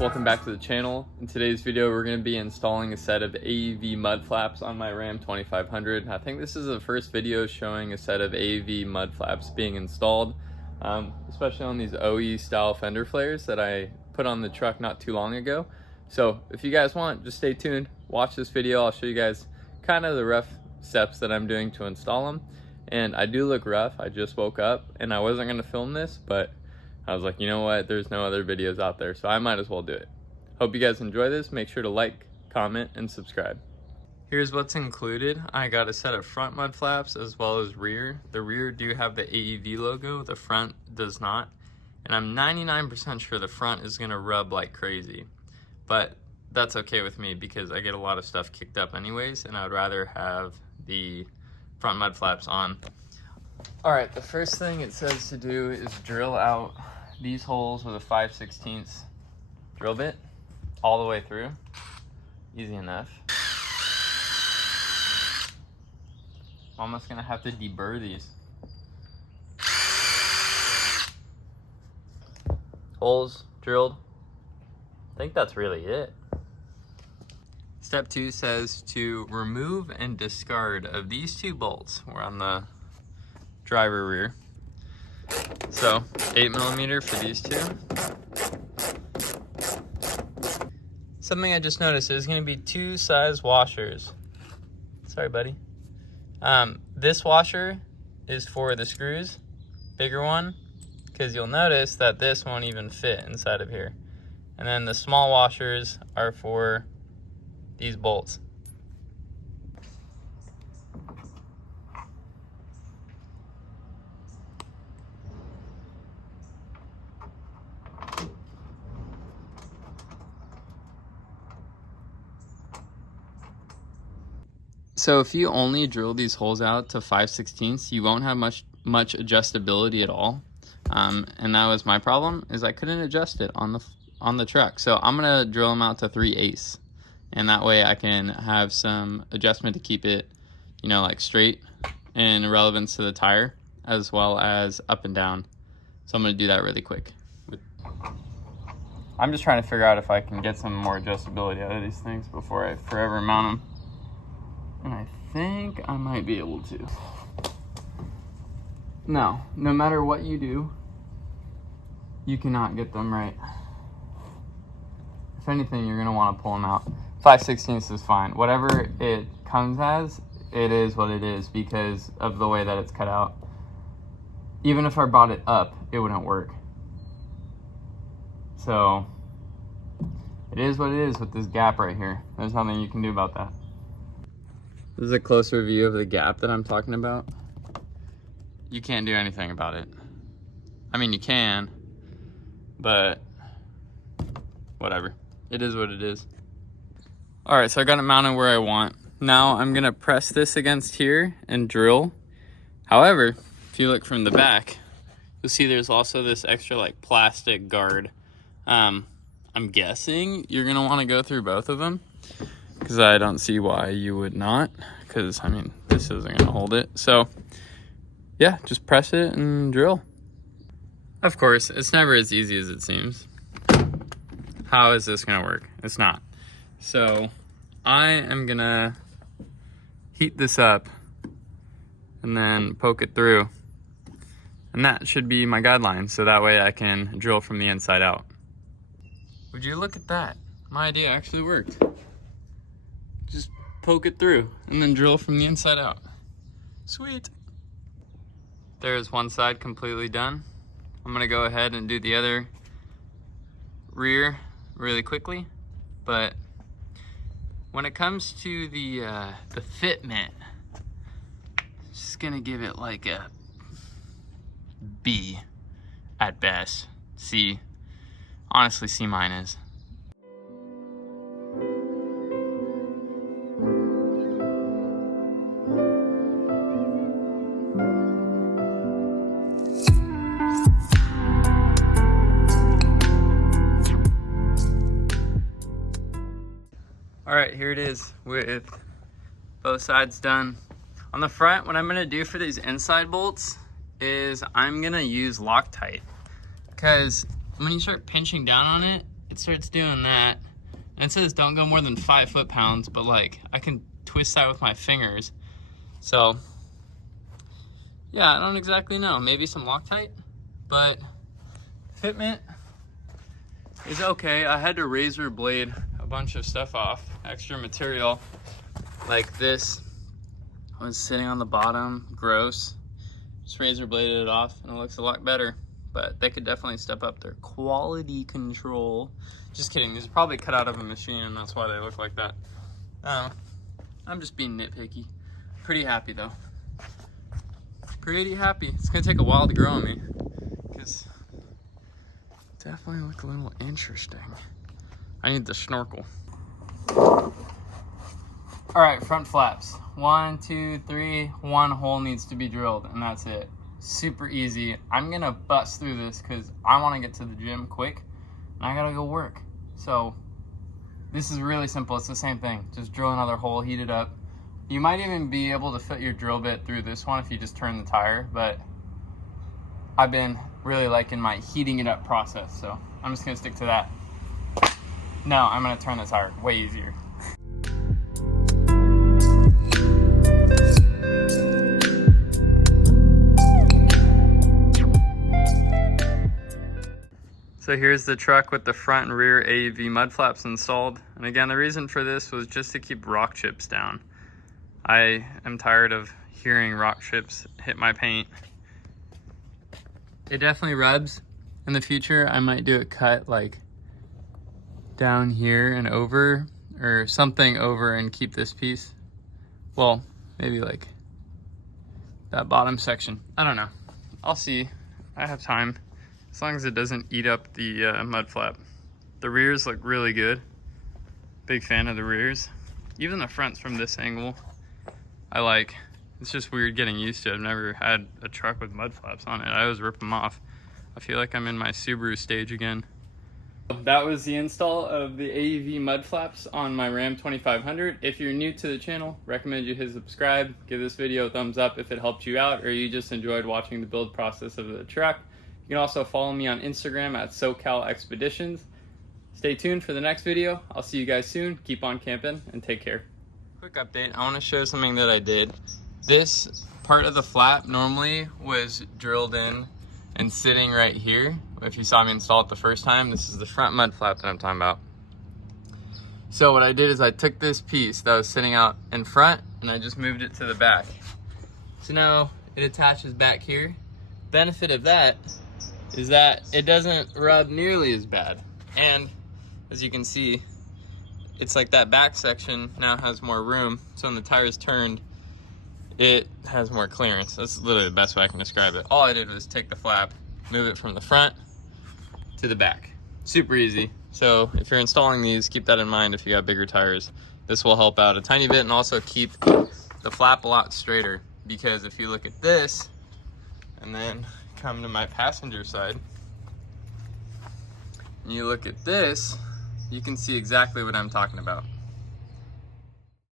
welcome back to the channel. In today's video we're going to be installing a set of AEV mud flaps on my Ram 2500. I think this is the first video showing a set of AEV mud flaps being installed, especially on these OE style fender flares that I put on the truck not too long ago. So if you guys want, just stay tuned, watch this video. I'll show you guys kind of the rough steps that I'm doing to install them. And I do look rough. I just woke up and I wasn't going to film this, but I was like, you know what, there's no other videos out there, so I might as well do it. Hope you guys enjoy this. Make sure to like, comment, and subscribe. Here's what's included. I got a set of front mud flaps as well as rear. The rear do have the AEV logo, the front does not. And I'm 99% sure the front is gonna rub like crazy. But that's okay with me because I get a lot of stuff kicked up anyways, and I would rather have the front mud flaps on. All right, the first thing it says to do is drill out these holes with a 5/16 drill bit all the way through. Easy enough. I'm almost gonna have to deburr these. Holes drilled. I think that's really it. Step 2 says to remove and discard of these two bolts. We're on the driver rear. So 8mm for these two. Something I just noticed is going to be two size washers. Sorry, buddy. This washer is for the screws, bigger one, because you'll notice that this won't even fit inside of here. And then the small washers are for these bolts. So if you only drill these holes out to 5/16, you won't have much adjustability at all. And that was my problem, is I couldn't adjust it on the truck. So I'm gonna drill them out to 3/8, and that way I can have some adjustment to keep it, you know, like straight in relevance to the tire, as well as up and down. So I'm gonna do that really quick. I'm just trying to figure out if I can get some more adjustability out of these things before I forever mount them. And I think I might be able to. No matter what you do, you cannot get them right. If anything, you're gonna wanna pull them out. 5/16 is fine. Whatever it comes as, it is what it is because of the way that it's cut out. Even if I brought it up, it wouldn't work. So, it is what it is with this gap right here. There's nothing you can do about that. This is a closer view of the gap that I'm talking about. You can't do anything about it. I mean, you can, but whatever. It is what it is. All right, so I got it mounted where I want. Now I'm gonna press this against here and drill. However, if you look from the back, you'll see there's also this extra like plastic guard. I'm guessing you're gonna wanna go through both of them, because I don't see why you would not, because I mean this isn't gonna hold it. So yeah, just press it and drill. Of course, it's never as easy as it seems. How is this gonna work? It's not. So I am gonna heat this up and then poke it through, and that should be my guideline, so that way I can drill from the inside out. Would you look at that? My idea actually worked. Just poke it through and then drill from the inside out. Sweet. There's one side completely done. I'm gonna go ahead and do the other rear really quickly. But when it comes to the Fitment, just gonna give it like a B at best. C. Honestly, C minus. All right, here it is with both sides done. On the front, what I'm gonna do for these inside bolts is I'm gonna use Loctite, because when you start pinching down on it, it starts doing that. And it says don't go more than 5 foot-pounds, but like I can twist that with my fingers. So yeah, I don't exactly know. Maybe some Loctite, but Fitment is okay. I had to razor blade a bunch of stuff off, extra material like this was sitting on the bottom, gross. Just razor bladed it off and it looks a lot better, but they could definitely step up their quality control. Just kidding, these are probably cut out of a machine and that's why they look like that. I'm just being nitpicky. Pretty happy though. Pretty happy. It's gonna take a while to grow on me because definitely look a little interesting. I need the snorkel. All right, front flaps. 1, 2, 3, one hole needs to be drilled and that's it. Super easy. I'm gonna bust through this because I wanna get to the gym quick and I gotta go work. So this is really simple. It's the same thing. Just drill another hole, heat it up. You might even be able to fit your drill bit through this one if you just turn the tire, but I've been really liking my heating it up process, so I'm just gonna stick to that. No, I'm gonna turn the tire, way easier. So here's the truck with the front and rear AEV mud flaps installed. And again, the reason for this was just to keep rock chips down. I am tired of hearing rock chips hit my paint. It definitely rubs. In the future, I might do a cut like down here and over, or something over and keep this piece. Well, maybe like that bottom section. I don't know. I'll see. I have time. As long as it doesn't eat up the mud flap. The rears look really good. Big fan of the rears. Even the fronts from this angle, I like. It's just weird getting used to it. I've never had a truck with mud flaps on it. I always rip them off. I feel like I'm in my Subaru stage again. That was the install of the AEV mud flaps on my Ram 2500. If you're new to the channel, recommend you hit subscribe. Give this video a thumbs up if it helped you out or you just enjoyed watching the build process of the truck. You can also follow me on Instagram at SoCal Expeditions. Stay tuned for the next video. I'll see you guys soon. Keep on camping and take care. Quick update. I want to show something that I did. This part of the flap normally was drilled in and sitting right here. If you saw me install it the first time, this is the front mud flap that I'm talking about. So what I did is I took this piece that was sitting out in front and I just moved it to the back. So now it attaches back here. Benefit of that is that it doesn't rub nearly as bad. And as you can see, it's like that back section now has more room. So when the tire's turned, it has more clearance. That's literally the best way I can describe it. All I did was take the flap, move it from the front to the back. Super easy. So if you're installing these, keep that in mind if you got bigger tires. This will help out a tiny bit and also keep the flap a lot straighter. Because if you look at this, and then come to my passenger side, and you look at this, you can see exactly what I'm talking about.